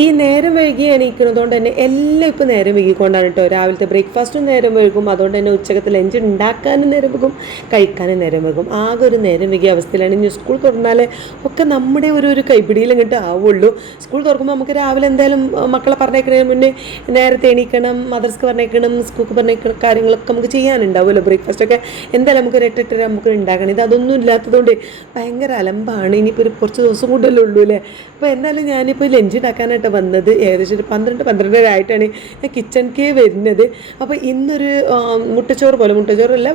ഈ നേരം വൈകി എണീക്കുന്നതുകൊണ്ട് തന്നെ എല്ലാം ഇപ്പോൾ നേരം വൈകിക്കൊണ്ടാണ് കേട്ടോ. രാവിലത്തെ ബ്രേക്ക്ഫാസ്റ്റും നേരം വൈകും, അതുകൊണ്ട് തന്നെ ഉച്ചക്കത്തെ ലഞ്ച് ഉണ്ടാക്കാനും നേരം വൈകും, കഴിക്കാനും നേരം വൈകും. ആകെ ഒരു നേരം വൈകിയ അവസ്ഥയിലാണ്. ഇനി സ്കൂൾ തുറന്നാൽ ഒക്കെ നമ്മുടെ ഒരു കൈപ്പിടിയിൽ ഇങ്ങോട്ട് ആവുള്ളൂ. സ്കൂൾ തുറക്കുമ്പോൾ നമുക്ക് രാവിലെ എന്തായാലും മക്കളെ പറഞ്ഞേക്കുന്നതിന് മുന്നേ നേരത്തെ എണീക്കണം, മദർസ്ക്ക് പറഞ്ഞേക്കണം, സ്കൂൾക്ക് പറഞ്ഞേക്കണം, കാര്യങ്ങളൊക്കെ നമുക്ക് ചെയ്യാനുണ്ടാവുമല്ലോ. ബ്രേക്ക്ഫാസ്റ്റൊക്കെ എന്തായാലും നമുക്ക് ഒരു 8-8:30 നമുക്ക് ഉണ്ടാക്കണം. ഇത് അതൊന്നും ഇല്ലാത്തതുകൊണ്ട് ഭയങ്കര അലമ്പാണ്. ഇനിയിപ്പോൾ ഒരു കുറച്ച് ദിവസം കൊണ്ടല്ലേ ഉള്ളൂ അല്ലേ. അപ്പോൾ എന്തായാലും ഞാനിപ്പോൾ ലഞ്ച് ഉണ്ടാക്കാനായിട്ട് വന്നത് ഏകദേശം ഒരു 12-12:30 ആയിട്ടാണ് ഞാൻ കിച്ചണിക്ക് വരുന്നത്. അപ്പോൾ ഇന്നൊരു മുട്ടച്ചോറല്ല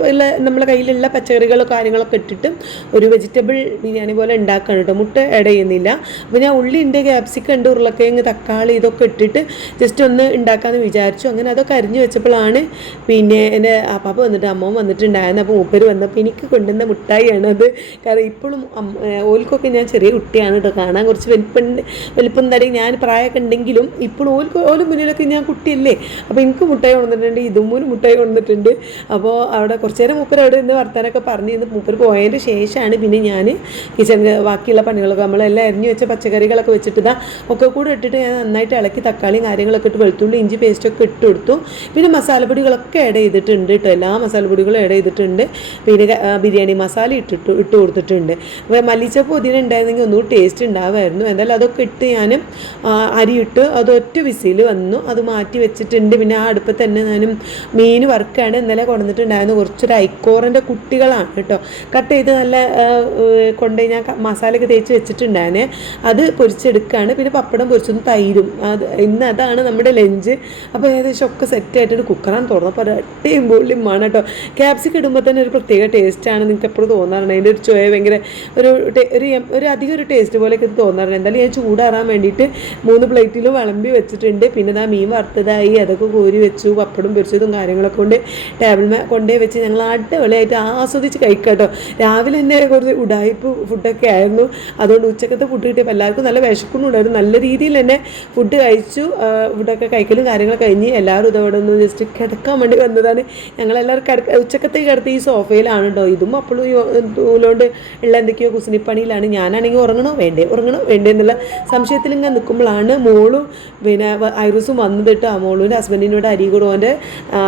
നമ്മളെ കയ്യിലുള്ള പച്ചക്കറികളോ കാര്യങ്ങളൊക്കെ ഇട്ടിട്ട് ഒരു വെജിറ്റബിൾ ബിരിയാണി പോലെ ഉണ്ടാക്കുകയാണ് കേട്ടോ. മുട്ട ആഡ് ചെയ്യുന്നില്ല. അപ്പോൾ ഞാൻ ഉള്ളി ഉണ്ട്, ക്യാപ്സിക്കം ഉണ്ട്, ഉരുളക്കിഴങ്ങ്, തക്കാളി ഇതൊക്കെ ഇട്ടിട്ട് ജസ്റ്റ് ഒന്ന് ഉണ്ടാക്കാമെന്ന് വിചാരിച്ചു. അങ്ങനെ അതൊക്കെ അരിഞ്ഞ് വെച്ചപ്പോഴാണ് പിന്നെ എൻ്റെ അപ്പാപ്പ വന്നിട്ട് അമ്മ വന്നിട്ടുണ്ടായിരുന്നു. അപ്പോൾ മൂപ്പര് വന്നപ്പോൾ എനിക്ക് കൊണ്ടുവന്ന മുട്ടായിയാണ് അത്. കാരണം ഇപ്പോഴും ഓൽക്കൊക്കെ ഞാൻ ചെറിയ കുട്ടിയാണ് കേട്ടോ, കാണാൻ കുറച്ച് വലിപ്പം തടി ഞാൻ പ്രായമൊക്കെ ഉണ്ടെങ്കിലും ഇപ്പോൾ ഓലും മുന്നിലൊക്കെ ഞാൻ കുട്ടിയല്ലേ. അപ്പോൾ എനിക്ക് മുട്ടായി കൊണ്ടുവന്നിട്ടുണ്ട്, ഇതുമൂന്ന് മുട്ടായി കൊണ്ടുവന്നിട്ടുണ്ട്. അപ്പോൾ അവിടെ കുറച്ച് നേരം മൂപ്പർ അവിടെ നിന്ന് വർത്താനൊക്കെ പറഞ്ഞ് ഇന്ന് മൂപ്പർ പോയതിൻ്റെ ശേഷമാണ് പിന്നെ ഞാൻ കിച്ചണിൽ ബാക്കിയുള്ള പണികളൊക്കെ നമ്മളെല്ലാം അരിഞ്ഞ് വെച്ച പച്ചക്കറികളൊക്കെ വെച്ചിട്ട് ഒക്കെ കൂടെ ഇട്ടിട്ട് ഞാൻ നന്നായിട്ട് ഇളക്കി തക്കാളിയും കാര്യങ്ങളൊക്കെ ഇട്ട് വെളുത്തുള്ളി ഇഞ്ചി പേസ്റ്റൊക്കെ ഇട്ട് കൊടുത്തു. പിന്നെ മസാലപ്പൊടികളൊക്കെ ആഡ് ചെയ്തിട്ടുണ്ട് കേട്ടോ, എല്ലാ മസാലപ്പൊടികളും ആഡ് ചെയ്തിട്ടുണ്ട്. പിന്നെ ബിരിയാണി മസാല ഇട്ട് കൊടുത്തിട്ടുണ്ട്. അപ്പോൾ മല്ലിച്ചപ്പ് പുതിന ഉണ്ടായിരുന്നെങ്കിൽ ഒന്നുകൂടി ടേസ്റ്റ് ഉണ്ടാവുമായിരുന്നു. എന്തായാലും അതൊക്കെ ഇട്ട് ഞാൻ അരിയിട്ട് അതൊറ്റ വിസിൽ വന്നു, അത് മാറ്റി വെച്ചിട്ടുണ്ട്. പിന്നെ ആ അടുപ്പത്ത് തന്നെ ഞാനും മീൻ വറുക്കാണ്. ഇന്നലെ കൊണ്ടുവന്നിട്ടുണ്ടായിരുന്നു കുറച്ചൊരു ഐക്കോറിൻ്റെ കുട്ടികളാണ് കേട്ടോ, കട്ട് ചെയ്ത് നല്ല കൊണ്ടുപോയി ഞാൻ മസാലയൊക്കെ തേച്ച് വെച്ചിട്ടുണ്ടായിരുന്നേ. അത് പൊരിച്ചെടുക്കുകയാണ്. പിന്നെ പപ്പടം പൊരിച്ചതും തൈരും. ഇന്ന് അതാണ് നമ്മുടെ ലഞ്ച്. അപ്പോൾ ഏകദേശം ഒക്കെ സെറ്റായിട്ടൊരു കുക്കറാണ് തുറന്നപ്പോൾ ഒരട്ടയും പൊള്ളിയുമാണ് കേട്ടോ. ക്യാപ്സിക്കം ഇടുമ്പോൾ തന്നെ ഒരു പ്രത്യേക ടേസ്റ്റാണ്, നിങ്ങൾക്ക് എപ്പോഴും തോന്നാറുണ്ട്. അതിൻ്റെ ഒരു ചോയ ഭയങ്കര ഒരു അധികം ഒരു ടേസ്റ്റ് പോലെയൊക്കെ ഇത് തോന്നാറുണ്ട്. എന്തായാലും ഞാൻ ചൂടാറാൻ വേണ്ടിയിട്ട് 3 പ്ലേറ്റിലും വിളമ്പി വെച്ചിട്ടുണ്ട്. പിന്നെ മീൻ വറുത്തതായി അതൊക്കെ കോരി വെച്ചു, പപ്പടം പൊരിച്ചതും കാര്യങ്ങളൊക്കെ കൊണ്ട് ടേബിളിൽ കൊണ്ടേ വെച്ച് ഞങ്ങൾ അടിപൊളിയായിട്ട് ആസ്വദിച്ച് കഴിക്കാം കേട്ടോ. രാവിലെ തന്നെ കുറച്ച് ഉടായ്പ് ഫുഡൊക്കെ ആയിരുന്നു, അതുകൊണ്ട് ഉച്ചക്കത്തെ ഫുഡ് കിട്ടിയപ്പോൾ എല്ലാവർക്കും നല്ല വിശക്കുന്നുണ്ടായിരുന്നു. നല്ല രീതിയിൽ തന്നെ ഫുഡ് കഴിച്ചു. ഫുഡൊക്കെ കഴിക്കലും കാര്യങ്ങളൊക്കെ കഴിഞ്ഞ് എല്ലാവരും ഇതോടെ ഒന്ന് ജസ്റ്റ് കിടക്കാൻ വേണ്ടി വന്നതാണ്. ഞങ്ങളെല്ലാവരും ഉച്ചക്കത്തേക്ക് കിടത്ത് ഈ സോഫയിലാണ് കേട്ടോ. ഇതും അപ്പോഴും നൂലോണ്ട് ഉള്ള എന്തൊക്കെയോ കുസിനിപ്പണിയിലാണ്. ഞാനാണെങ്കിൽ ഉറങ്ങണോ വേണ്ടേ എന്നുള്ള സംശയത്തിൽ ഇങ്ങനെ നിൽക്കുമ്പോഴാണ് മോളും പിന്നെ ഐറൂസും വന്നത് കേട്ടോ. മോളുവിൻ്റെ ഹസ്ബൻഡിനോട് അരീകുടോൻ്റെ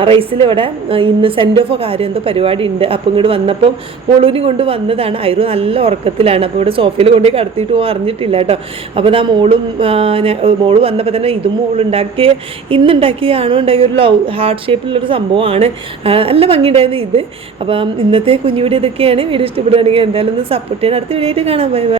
റൈസിൽ ഇവിടെ ഇന്ന് സെൻഡ് ഓഫ് കാര്യം എന്തോ പരിപാടി ഉണ്ട്. അപ്പം ഇങ്ങോട്ട് വന്നപ്പം മോളുവിനെ കൊണ്ട് വന്നതാണ്. ഐറു നല്ല ഉറക്കത്തിലാണ്. അപ്പോൾ ഇവിടെ സോഫയിൽ കൊണ്ടുപോയി കടത്തിയിട്ട് അറിഞ്ഞിട്ടില്ല കേട്ടോ. അപ്പോൾ മോള് വന്നപ്പോൾ തന്നെ ഇതും ഇന്നുണ്ടാക്കിയാണോ ഉണ്ടാക്കിയ ഒരു ഹാർട്ട് ഷേപ്പിലുള്ളൊരു സംഭവമാണ്. നല്ല ഭംഗിയുണ്ടായിരുന്നു ഇത്. അപ്പം ഇന്നത്തെ കുഞ്ഞു വീഡിയോ ഇതൊക്കെയാണ്. വീഡിയോ ഇഷ്ടപ്പെടുകയാണെങ്കിൽ എന്തായാലും ഒന്ന് സപ്പോർട്ട് ചെയ്യണം. അടുത്ത വീഡിയോ ആയിട്ട് കാണാം. Bye bye.